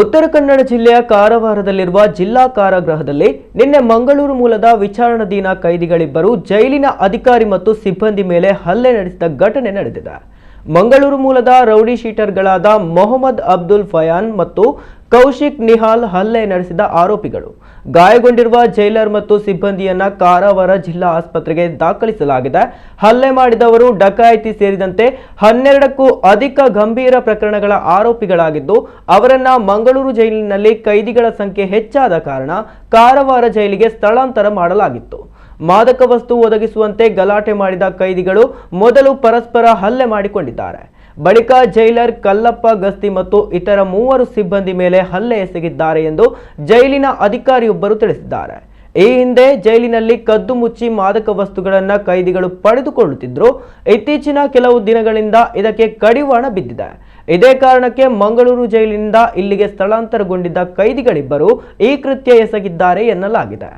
ಉತ್ತರ ಕನ್ನಡ ಜಿಲ್ಲೆಯ ಕಾರವಾರದಲ್ಲಿರುವ ಜಿಲ್ಲಾ ಕಾರಾಗೃಹದಲ್ಲಿ ನಿನ್ನೆ ಮಂಗಳೂರು ಮೂಲದ ವಿಚಾರಣಾಧೀನ ಕೈದಿಗಳಿಬ್ಬರು ಜೈಲಿನ ಅಧಿಕಾರಿ ಮತ್ತು ಸಿಬ್ಬಂದಿ ಮೇಲೆ ಹಲ್ಲೆ ನಡೆಸಿದ ಘಟನೆ ನಡೆದಿದೆ. ಮಂಗಳೂರು ಮೂಲದ ರೌಡಿ ಶೀಟರ್ಗಳಾದ ಮೊಹಮ್ಮದ್ ಅಬ್ದುಲ್ ಫಯಾನ್ ಮತ್ತು ಕೌಶಿಕ್ ನಿಹಾಲ್ ಹಲ್ಲೆ ನಡೆಸಿದ ಆರೋಪಿಗಳು. ಗಾಯಗೊಂಡಿರುವ ಜೈಲರ್ ಮತ್ತು ಸಿಬ್ಬಂದಿಯನ್ನ ಕಾರವಾರ ಜಿಲ್ಲಾ ಆಸ್ಪತ್ರೆಗೆ ದಾಖಲಿಸಲಾಗಿದೆ. ಹಲ್ಲೆ ಮಾಡಿದವರು ಡಕಾಯಿತಿ ಸೇರಿದಂತೆ 12ಕ್ಕೂ ಅಧಿಕ ಗಂಭೀರ ಪ್ರಕರಣಗಳ ಆರೋಪಿಗಳಾಗಿದ್ದು, ಅವರನ್ನ ಮಂಗಳೂರು ಜೈಲಿನಲ್ಲಿ ಕೈದಿಗಳ ಸಂಖ್ಯೆ ಹೆಚ್ಚಾದ ಕಾರಣ ಕಾರವಾರ ಜೈಲಿಗೆ ಸ್ಥಳಾಂತರ ಮಾಡಲಾಗಿತ್ತು. ಮಾದಕ ವಸ್ತು ಒದಗಿಸುವಂತೆ ಗಲಾಟೆ ಮಾಡಿದ ಕೈದಿಗಳು ಮೊದಲು ಪರಸ್ಪರ ಹಲ್ಲೆ ಮಾಡಿಕೊಂಡಿದ್ದಾರೆ. ಬಳಿಕ ಜೈಲರ್ ಕಲ್ಲಪ್ಪ ಗಸ್ತಿ ಮತ್ತು ಇತರ 3 ಸಿಬ್ಬಂದಿ ಮೇಲೆ ಹಲ್ಲೆ ಎಸಗಿದ್ದಾರೆ ಎಂದು ಜೈಲಿನ ಅಧಿಕಾರಿಯೊಬ್ಬರು ತಿಳಿಸಿದ್ದಾರೆ. ಈ ಹಿಂದೆ ಜೈಲಿನಲ್ಲಿ ಕದ್ದು ಮುಚ್ಚಿ ಮಾದಕ ವಸ್ತುಗಳನ್ನು ಕೈದಿಗಳು ಪಡೆದುಕೊಳ್ಳುತ್ತಿದ್ದರು. ಇತ್ತೀಚಿನ ಕೆಲವು ದಿನಗಳಿಂದ ಇದಕ್ಕೆ ಕಡಿವಾಣ ಬಿದ್ದಿದೆ. ಇದೇ ಕಾರಣಕ್ಕೆ ಮಂಗಳೂರು ಜೈಲಿನಿಂದ ಇಲ್ಲಿಗೆ ಸ್ಥಳಾಂತರಗೊಂಡಿದ್ದ ಕೈದಿಗಳಿಬ್ಬರು ಈ ಕೃತ್ಯ ಎಸಗಿದ್ದಾರೆ ಎನ್ನಲಾಗಿದೆ.